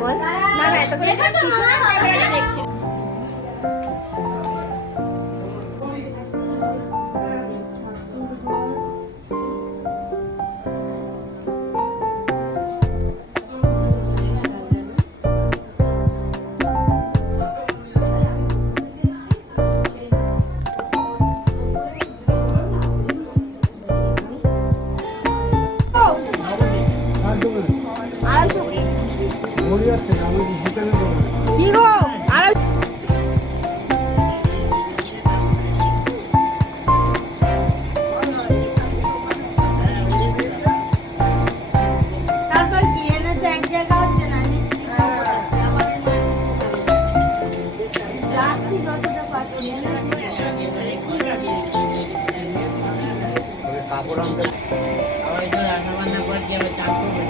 বল না না এত করে পিছনে ক্যামেরাটা দেখছি কি গো আর তারপর কি এনে তো এক জায়গা হচ্ছে না নিচ্ছি রাত্রি যতটা পাচ্ছি কাপড় আনতে সবাই তো রান্না বান্না করে কি আমরা চাপ করবো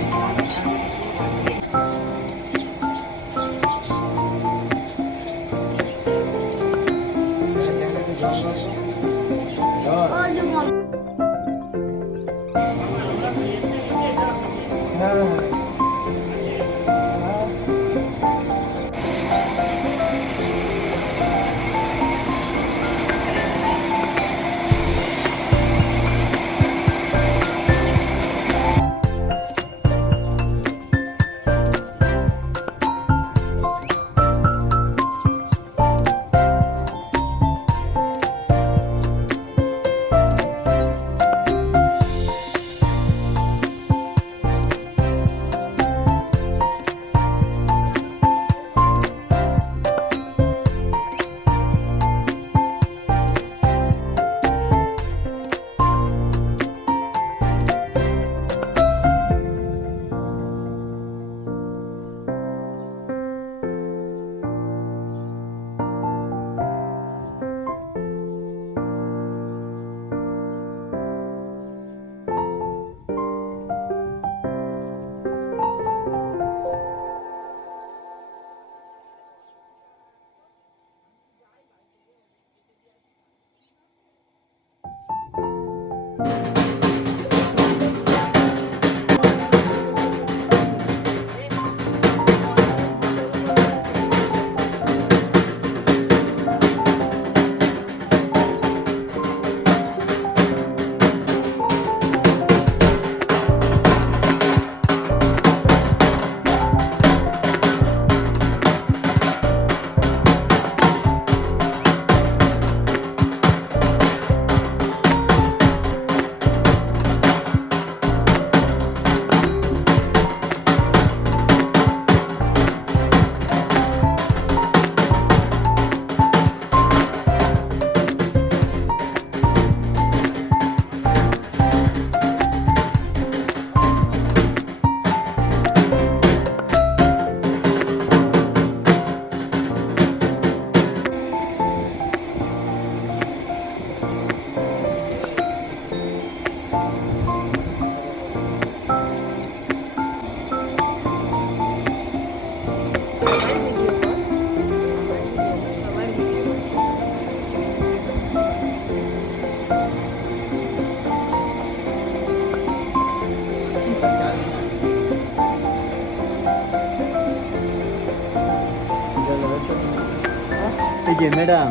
এই যে ম্যাডাম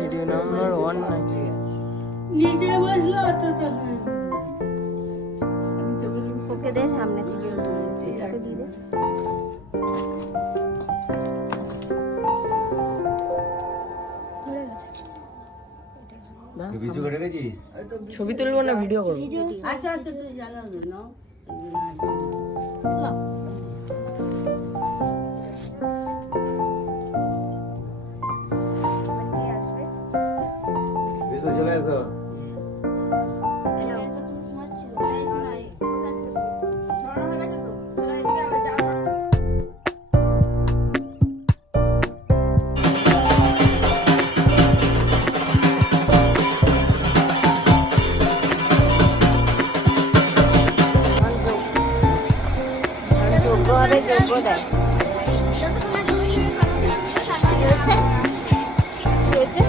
ভিডিও নাম্বার 1 নাকি নিচে বসলো তো তো ওকে দে সামনে থেকে ওকে দিয়ে দে। বিজু কেটে গেছিস? ছবি তুলবো না ভিডিও করবো? আচ্ছা আচ্ছা তুই জানো না বিজু চলে এসো। যোগ্য হবে যোগ্য দেয়। কি হয়েছে? কি হয়েছে?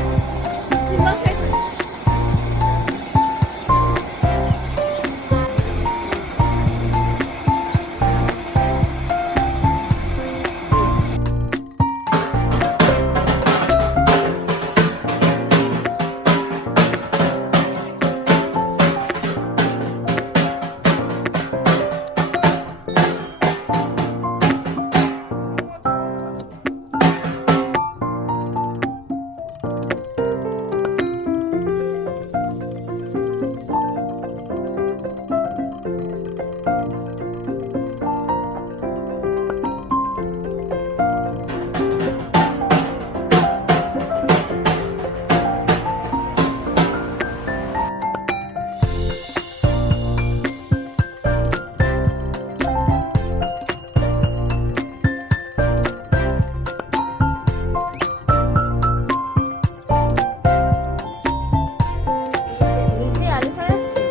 নিচে আলু ছড়াচ্ছে?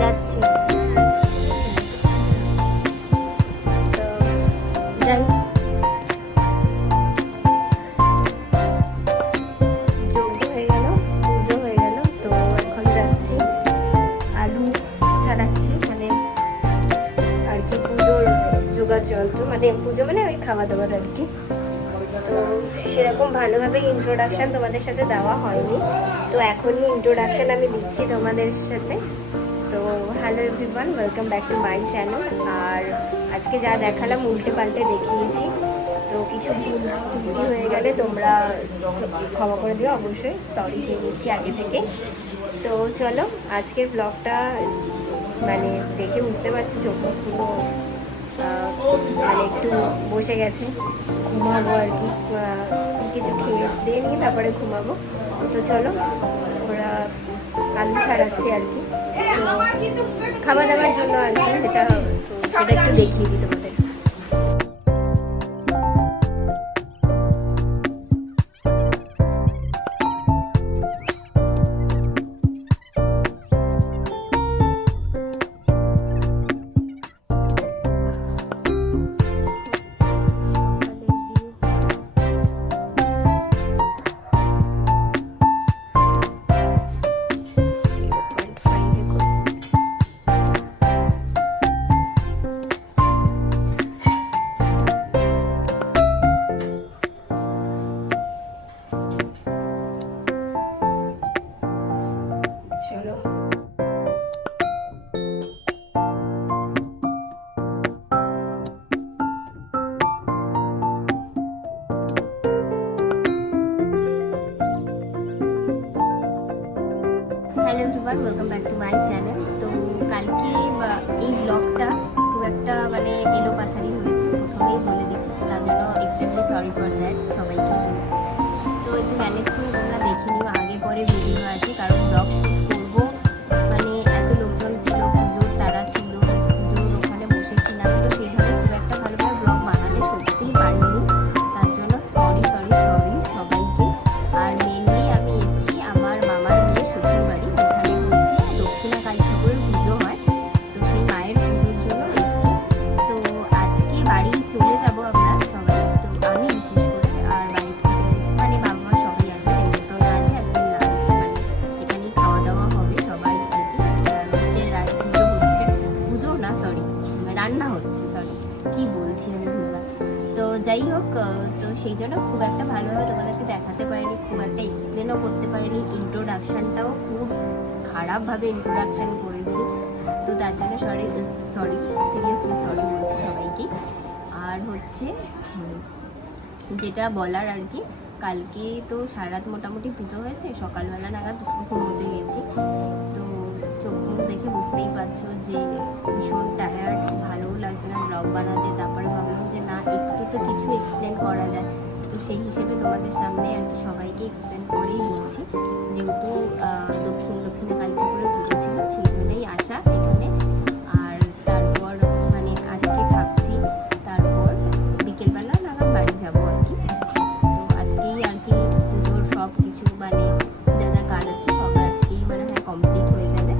যাচ্ছি। তো যাই। যজ্ঞ হয়ে গেল, পুজো হয়ে গেল, তো এখন যাচ্ছি আলু ছাড়াচ্ছি, মানে আর কি পুজোর জোগাড় যন্ত্র, মানে পুজো মানে ওই খাওয়া দাওয়ার আর কি। তো সেরকম ভালোভাবে ইন্ট্রোডাকশান তোমাদের সাথে দেওয়া হয়নি, তো এখনই ইন্ট্রোডাকশান আমি দিচ্ছি তোমাদের সাথে। তো hello everyone, welcome back to my channel. আর আজকে যা দেখালাম উল্টে পাল্টে দেখিয়েছি, তো কিছু ভুল ত্রুটি হয়ে গেলে তোমরা ক্ষমা করে দিও, অবশ্যই সরি চেয়ে নিচ্ছি আগে থেকে। তো চলো আজকের ব্লগটা মানে দেখে বুঝতে পারছো চোখগুলো মানে একটু বসে গেছে, ঘুমাবো আর কি, কিছু খেয়ে দিয়ে নিয়ে তারপরে ঘুমাবো। তো চলো ওরা আলু ছাড়াচ্ছে আর কি, তো খাওয়া দাওয়ার জন্য আর কি, সেটা একটু দেখিয়ে দিই তোমাদের। চলো hello everyone, welcome back to my channel. তো কালকে এই ব্লগটা খুব একটা মানে এলোপাথারি হয়েছে, প্রথমেই বলে দিচ্ছি, তার জন্য এক্সট্রিমলি সরি ফর দ্যাট সবাইকে বলছি। তো একটু ম্যানেজ করে তোমরা দেখে নিও, আগে পরে ভিডিও আছে, কারণ ব্লগ শ্যুট করবো মানে এত লোকজন ছিল, পুজোর তারা ছিল, পুজোর ওখানে বসেছিলাম, তো সেইভাবে খুব একটা ভালোভাবে ব্লগ বানাতে সত্যিই পারিনি, তার জন্য সরি সবাইকে। আর মেনলি আমি এসেছি আমার মামার মেয়ে শ্বশুর বাড়ি, যেখানে হচ্ছে দক্ষিণা কালী ঠাকুরের পুজো হয়, তো সেই মায়ের পুজোর জন্য এসেছি। তো আজকে বাড়ি চলে যাব আমরা সবাই, তো আমি বিশেষ করে, আর বাড়ি থেকে মানে বাবা মা সবাই আসবে, নেমন্তন্ন আছে আজকে লাঞ্চ, মানে এখানেই খাওয়া দাওয়া হবে সবাই আর কি। হচ্ছে পুজো হচ্ছে, পুজো না সরি রান্না হচ্ছে, সরি কি বলছি আমি ভুলবার। তো যাই হোক, তো সেই জন্য খুব একটা ভালোভাবে তোমাদেরকে দেখাতে পারিনি, খুব একটা এক্সপ্লেনও করতে পারিনি, ইন্ট্রোডাকশানটাও খুব খারাপভাবে ইন্ট্রোডাকশান করেছি, তো তার জন্য সরি সিরিয়াসলি সরি বলছি সবাইকে। আর হচ্ছে যেটা বলার আর কি, কালকে তো সারা রাত মোটামুটি পুজো হয়েছে, সকালবেলা নাগাদ ঘুমোতে গেছি, তো চোখ মুখ দেখে বুঝতেই পারছো যে ভীষণ টায়ার্ড, ভালোও লাগছে না ব্লগ বানাতে। তারপরে ভাবলাম যে না, একটু তো কিছু এক্সপ্লেন করা যায়, তো সেই হিসেবে তোমাদের সামনে আর কি সবাইকে এক্সপ্লেন করেই বলছি, যেহেতু দক্ষিণে কালী ঠাকুরের পুজো ছিল সেই জন্যই আসা এখানে। আর তারপর মানে আজকে থাকছি, তারপর বিকেলবেলা নাগাদ বাড়ি যাবো আর কি। তো আজকেই আর কি পুজোর সব কিছু মানে যা যা কাজ আছে সব আজকেই মানে কমপ্লিট হয়ে যাবে,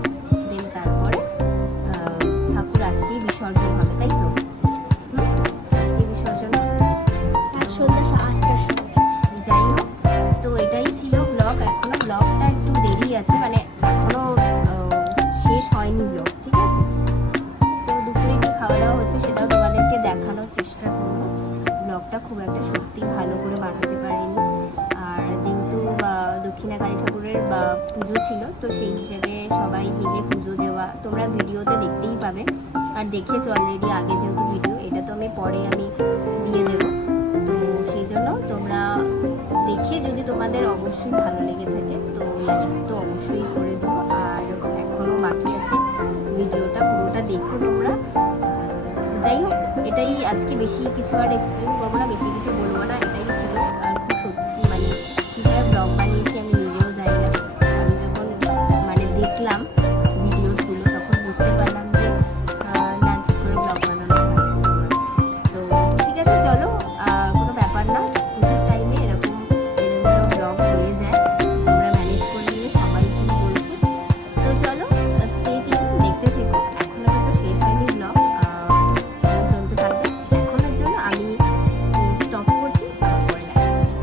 দেন তারপরে ঠাকুর আজকেই বিসর্জন হবে, তাই তো? আজকে বিসর্জন হবে সন্ধ্যা 8টার সময়। যাই হোক, তো এটাই ছিল ব্লগ। এখনো ব্লগটা একটু দেরি আছে, মানে এখনো শেষ হয়নি ব্লগ, ঠিক আছে? তো দুপুরে কি খাওয়া দাওয়া হচ্ছে সেটাও তোমাদেরকে দেখানোর চেষ্টা করবো। ব্লগটা খুব একটা সত্যি ভালো করে বানাতে পারিনি, আর যেহেতু দক্ষিণা কালী ঠাকুরের পুজো ছিল, তো সেই হিসেবে সবাই মিলে পুজো দেওয়া তোমরা ভিডিওতে দেখতেই পাবে, আর দেখেছো অলরেডি আগে যেহেতু ভিডিও, এটা তো আমি পরে দিয়ে দেবো। তো সেই জন্য তোমরা দেখে যদি তোমাদের অবশ্যই ভালো লেগে থাকে তো লাইক তো অবশ্যই করে দিও, আর এখনও বাকি আছে ভিডিওটা, পুরোটা দেখো তোমরা। যাই হোক, এটাই আজকে, বেশি কিছু আর এক্সপ্লেন করবো না, বেশি কিছু বলবো না, এটাই ছিল। আর খুব সত্যি মানে কীভাবে ব্লগ বানিয়েছি আমি নিজেও জানি না, আমি যখন মানে দেখলাম ভিডিওসগুলো তখন বুঝতে পারলাম যে না, ঠিক করে ব্লগ বানানো হয়। তো ঠিক আছে, চলো, কোনো ব্যাপার না, পুজোর টাইমে এরকম এলোমেলো ব্লগ হয়ে যায়, তোমরা ম্যানেজ করে নিলে সবাই কি বলছি। তো চলো স্টে টিউন, দেখতে থেকো, এখনো কিন্তু শেষ হয়নি ব্লগ, চলতে থাকবে। এখনের জন্য আমি স্টপ করছি, তারপরে দেখাচ্ছি।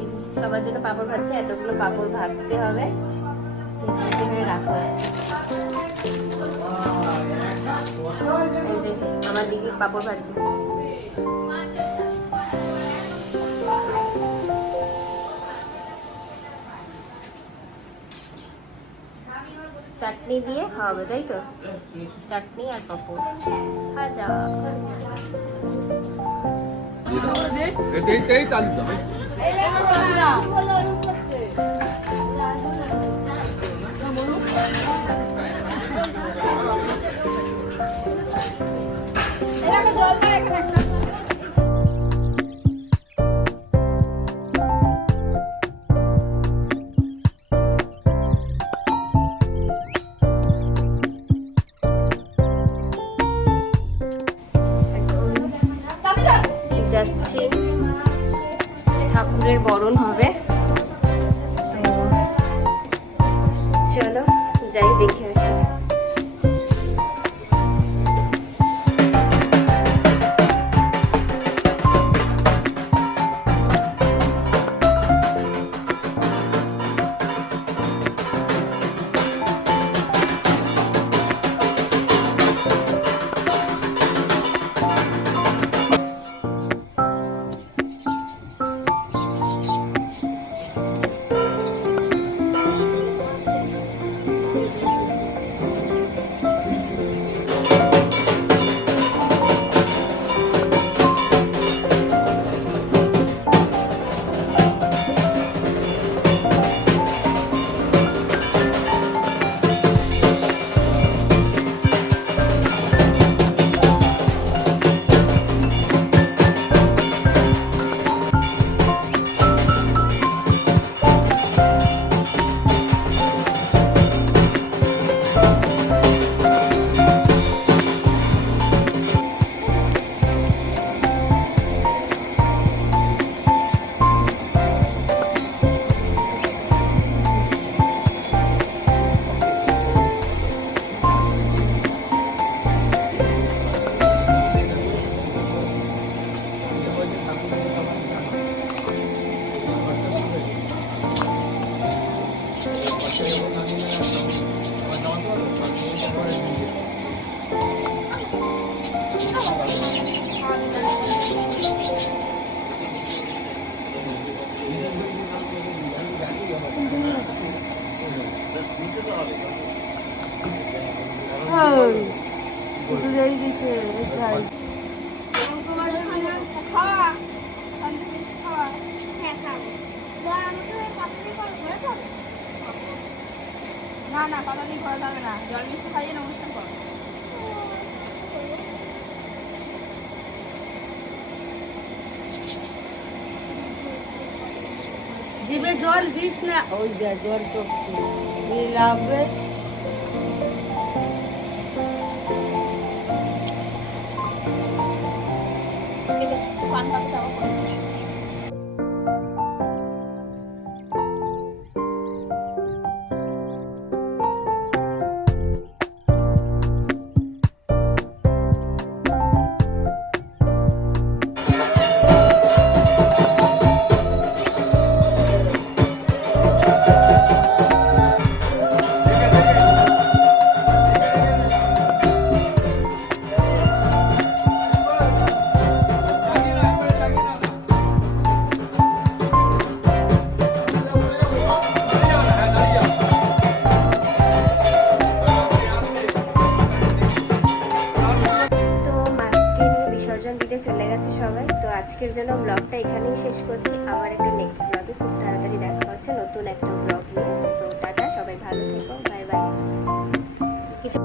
এই যে সবার জন্য পাঁপড় ভাজছে, এতগুলো পাঁপড় ভাজতে হবে, এখানে রাখা হচ্ছে। এই যে আমার দিদি পাঁপড় ভাজছে। চাটনি দিয়ে খাওয়াবে, তাই তো? চাটনি আর পাঁপড় ভাজা। যাচ্ছি, ঠাকুরের বরণ হবে, তো চলো যাই দেখে আসি। না না পাতা দিয়ে ঘোরা যাবে না, জল মিষ্টি খাইয়ে নমস্কার করো। জিভে জল দিস না, ওই যা জল তো লাগবে। ঠিক আছে, পান পাতা চাওয়া করেছে। চলে গেছে সবাই, তো আজকের জন্য ব্লগটা এখানেই শেষ করছি। আবার একটা নেক্সট ব্লগে খুব তাড়াতাড়ি দেখা হচ্ছে নতুন একটা ব্লগ নিয়ে। সো টাটা, সবাই ভালো থেকো, বাই বাই। কিছু